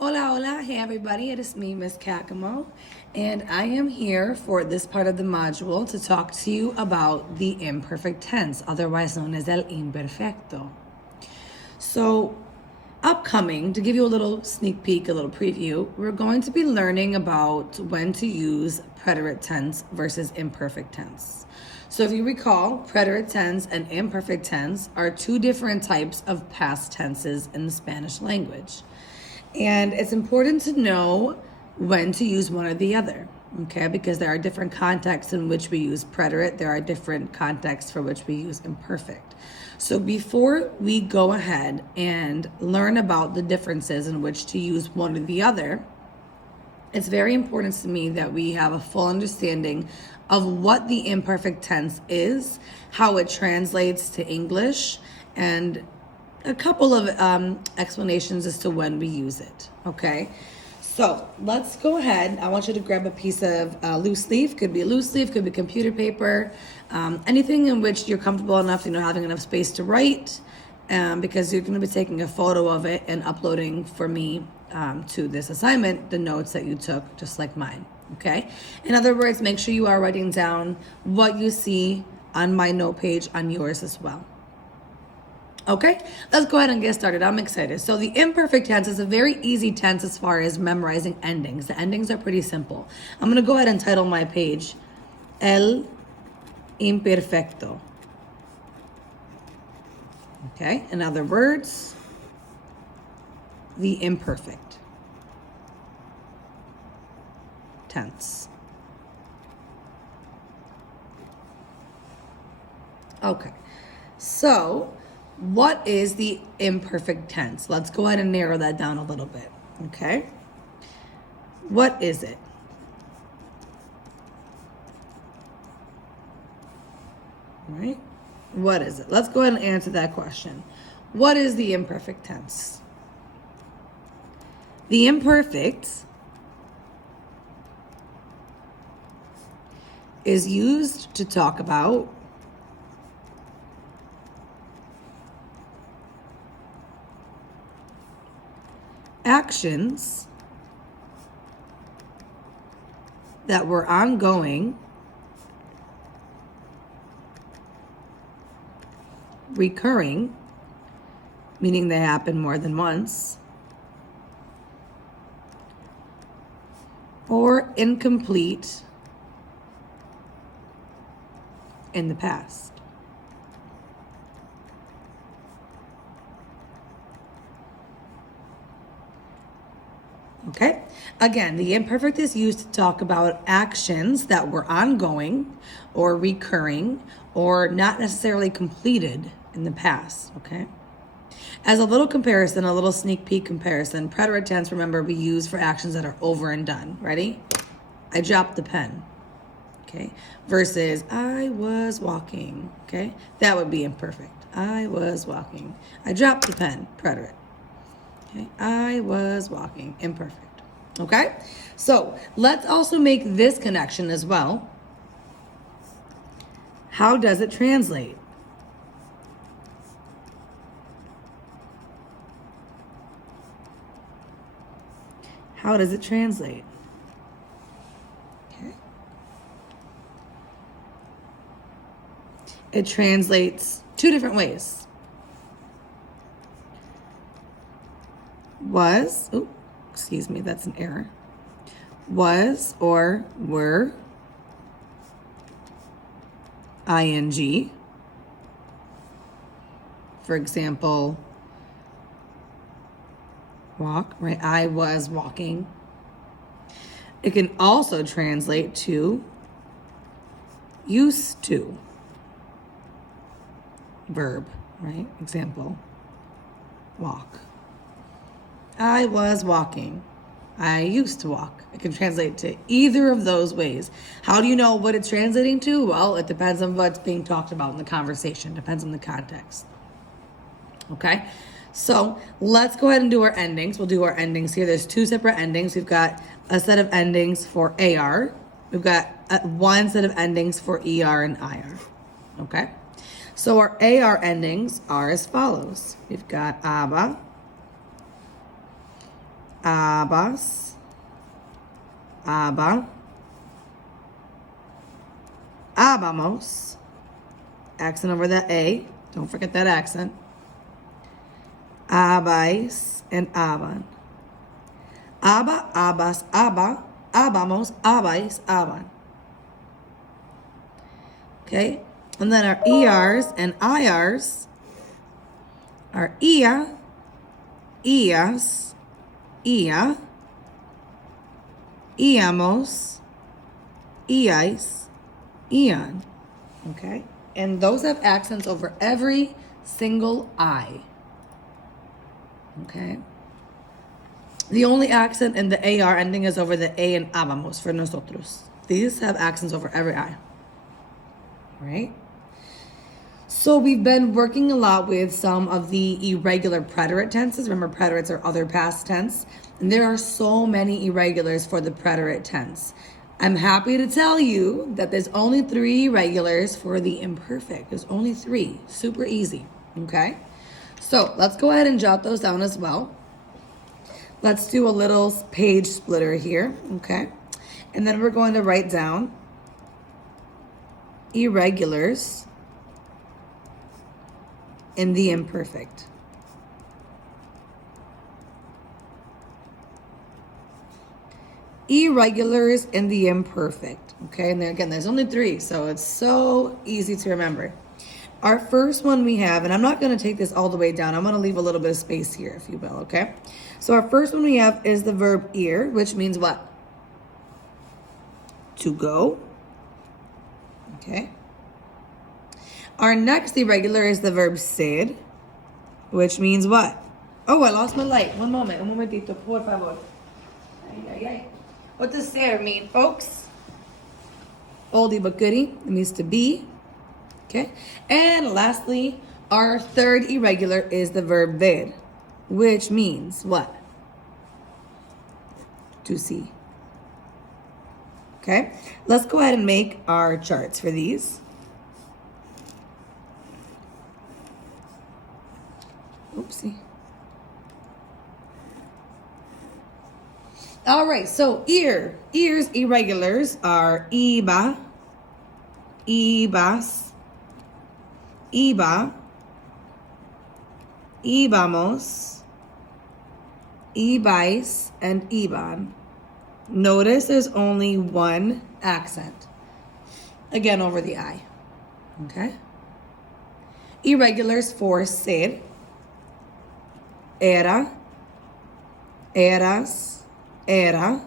Hola, hola. Hey, everybody. It is me, Miss Kakamo, and I am here for this part of the module to talk to you about the imperfect tense, otherwise known as el imperfecto. So, upcoming, to give you a little sneak peek, a little preview, we're going to be learning about when to use preterite tense versus imperfect tense. So if you recall, preterite tense and imperfect tense are two different types of past tenses in the Spanish language. And it's important to know when to use one or the other, okay? Because there are different contexts in which we use preterite. There are different contexts for which we use imperfect. So before we go ahead and learn about the differences in which to use one or the other, it's very important to me that we have a full understanding of what the imperfect tense is, how it translates to English, and a couple of explanations as to when we use it, okay? So let's go ahead. I want you to grab a piece of loose leaf. Could be a loose leaf, could be computer paper, anything in which you're comfortable enough, having enough space to write, because you're going to be taking a photo of it and uploading for me to this assignment the notes that you took, just like mine, okay? In other words, make sure you are writing down what you see on my note page on yours as well. Okay, let's go ahead and get started. I'm excited. So the imperfect tense is a very easy tense as far as memorizing endings. The endings are pretty simple. I'm going to go ahead and title my page, El Imperfecto. Okay, in other words, the imperfect tense. Okay, so what is the imperfect tense? Let's go ahead and narrow that down a little bit, okay? What is it? All right? What is it? Let's go ahead and answer that question. What is the imperfect tense? The imperfect is used to talk about actions that were ongoing, recurring, meaning they happen more than once, or incomplete in the past. Okay, again, the imperfect is used to talk about actions that were ongoing or recurring or not necessarily completed in the past, okay? As a little comparison, a little sneak peek comparison, preterite tense, remember, we use for actions that are over and done. Ready? I dropped the pen, okay? Versus I was walking, okay? That would be imperfect. I was walking. I dropped the pen, preterite. Okay, I was walking, imperfect. Okay, so let's also make this connection as well. How does it translate? How does it translate? Okay. It translates two different ways. Was, oh, excuse me, that's an error. Was or were, ing. For example, walk, right? I was walking. It can also translate to used to, verb, right? Example, walk. I was walking. I used to walk. It can translate to either of those ways. How do you know what it's translating to? Well, it depends on what's being talked about in the conversation. Depends on the context. Okay? So let's go ahead and do our endings. We'll do our endings here. There's two separate endings. We've got a set of endings for AR. We've got one set of endings for ER and IR. Okay? So our AR endings are as follows. We've got aber, abas, aba, abamos, accent over that A, don't forget that accent, abais, and aban. Aba, abas, aba, abamos, abais, aban. Okay, and then our ERs and IRs are ia, ias, ia, iamos, iais, ian. Okay, and those have accents over every single I. Okay. The only accent in the AR ending is over the A in abamos for nosotros. These have accents over every I. Right? So we've been working a lot with some of the irregular preterite tenses. Remember, preterites are other past tense. And there are so many irregulars for the preterite tense. I'm happy to tell you that there's only 3 irregulars for the imperfect. There's only 3. Super easy. Okay? So let's go ahead and jot those down as well. Let's do a little page splitter here, okay? And then we're going to write down irregulars in the imperfect. Irregulars in the imperfect, okay? And then again, there's only 3, so it's so easy to remember. Our first one we have, and I'm not going to take this all the way down. I'm going to leave a little bit of space here, if you will, okay? So our first one we have is the verb ir, which means what? To go. Okay. Our next irregular is the verb ser, which means what? Oh, I lost my light. One moment. Un momentito, por favor. Ay, ay, ay. What does ser mean, folks? Oldie but goodie. It means to be. Okay. And lastly, our third irregular is the verb ver, which means what? To see. Okay. Let's go ahead and make our charts for these. Oopsie. All right. So ears irregulars are iba, ibas, iba, ibamos, ibais, and iban. Notice there's only one accent. Again, over the I. Okay? Irregulars for ser, era, eras, era,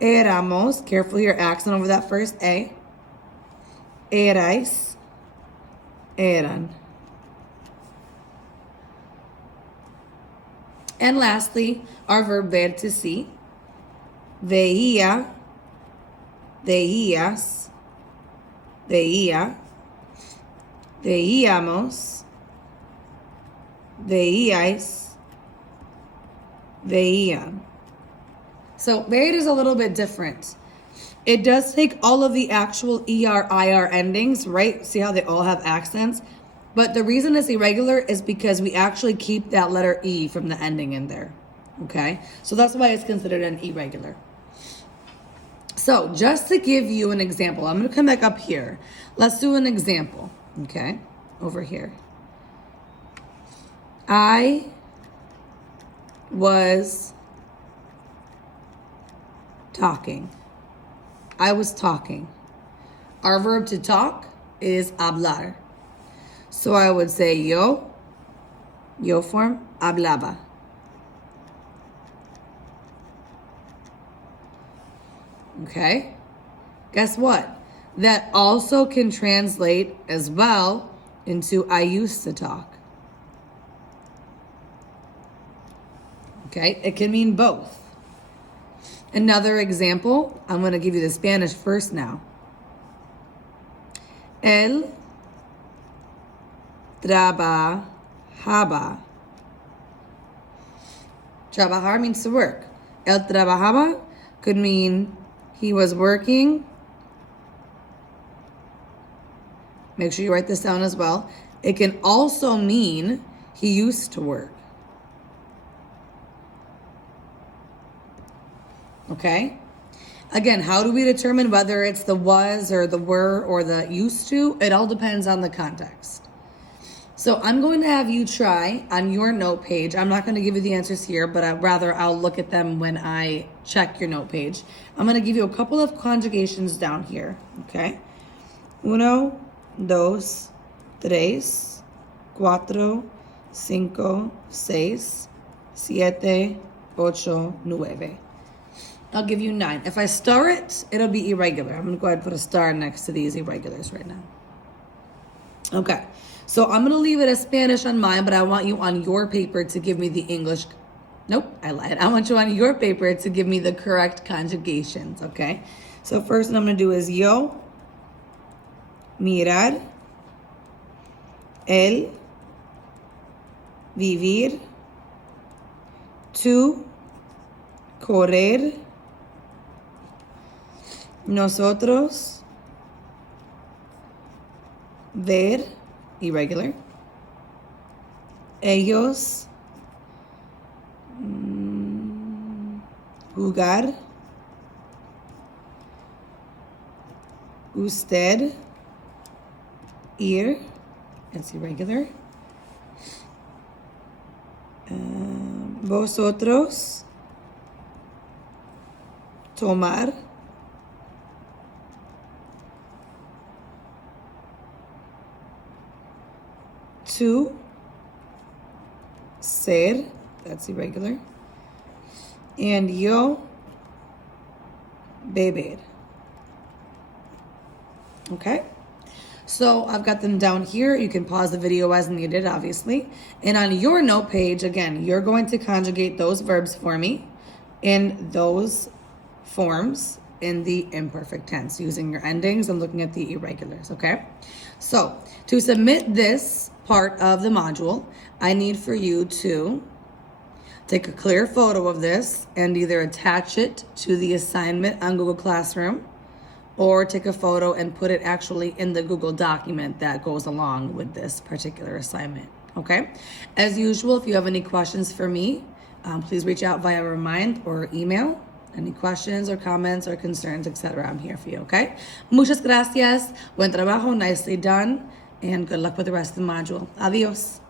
éramos. Careful your accent over that first A. Erais, eran. And lastly, our verb ver to see. Veía, veías, veía, veíamos, veíais, veían. So ver is a little bit different. It does take all of the actual ER, IR endings, right? See how they all have accents? But the reason it's irregular is because we actually keep that letter E from the ending in there, okay? So that's why it's considered an irregular. So just to give you an example, I'm going to come back up here. Let's do an example, okay? Over here. I was talking. I was talking. Our verb to talk is hablar. So I would say yo form, hablaba. Okay? Guess what? That also can translate as well into I used to talk. Okay? It can mean both. Another example, I'm going to give you the Spanish first now. Él trabajaba. Trabajar means to work. Él trabajaba could mean he was working. Make sure you write this down as well. It can also mean he used to work. okay? Again, how do we determine whether it's the was or the were or the used to? It all depends on the context. So I'm going to have you try on your note page. I'm not going to give you the answers here, but I'll look at them when I check your note page. I'm going to give you a couple of conjugations down here, okay? Uno, dos, tres, cuatro, cinco, seis, siete, ocho, nueve. I'll give you 9. If I star it, it'll be irregular. I'm going to go ahead and put a star next to these irregulars right now. Okay, so I'm going to leave it as Spanish on mine, but I want you on your paper to give me the English. Nope, I lied. I want you on your paper to give me the correct conjugations, okay? So first what I'm going to do is yo, mirar, él, vivir, tú, correr, nosotros, ver, irregular, ellos, jugar, usted, ir, it's irregular, vosotros, tomar, tú, ser, that's irregular, and yo, beber. Okay? So I've got them down here. You can pause the video as needed, obviously. And on your note page, again, you're going to conjugate those verbs for me in those forms in the imperfect tense using your endings and looking at the irregulars, okay? So to submit this part of the module, I need for you to take a clear photo of this and either attach it to the assignment on Google Classroom or take a photo and put it actually in the Google document that goes along with this particular assignment, okay? As usual, if you have any questions for me, please reach out via Remind or email. Any questions or comments or concerns, etc., I'm here for you, okay? Muchas gracias. Buen trabajo, nicely done, and good luck with the rest of the module. Adios.